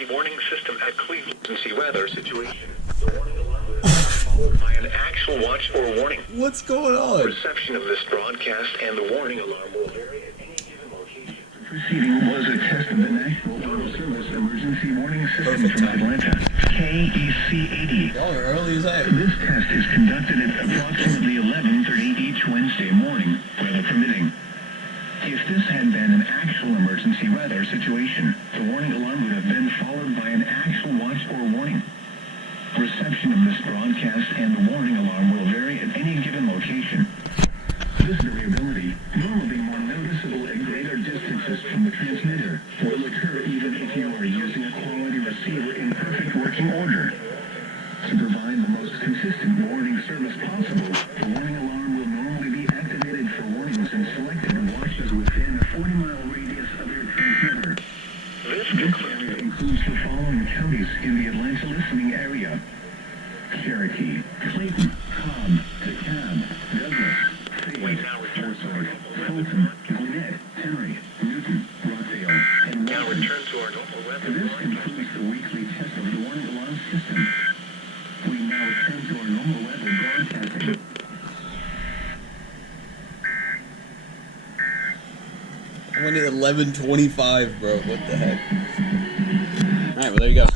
emergency warning system at Cleveland. Emergency weather situation. The warning alarm will be followed by an actual watch or warning. What's going on? Reception of this broadcast and the warning alarm will vary at any given location. Proceeding was a test of the National Auto Service Emergency Warning System from Atlanta, KEC80. Y'all are early as heck. This test is conducted at approximately 11:30 each Wednesday morning, weather permitting. If this had been an actual emergency weather situation, the warning alarm would have been followed by an actual watch or warning. Reception of this broadcast and the warning alarm will vary at any given location. This variability, normally more noticeable at greater distances from the transmitter, will occur even if you are using a quality receiver in perfect working order. To provide the most consistent warning service possible, the warning alarm will normally be activated for warnings in selected watches within a 40-mile radius of your transmitter. This area includes the following counties in the Atlanta listening area: Cherokee, Clayton, Cobb, DeKalb, Douglas, Forsyth, Fulton, Gwinnett, Henry, Newton, Rockdale, and Now Walton. return to our normal weather. This concludes the weekly test of the warning alarm system. We now return to our normal weather broadcasting. I went at 11:25, bro. What the heck?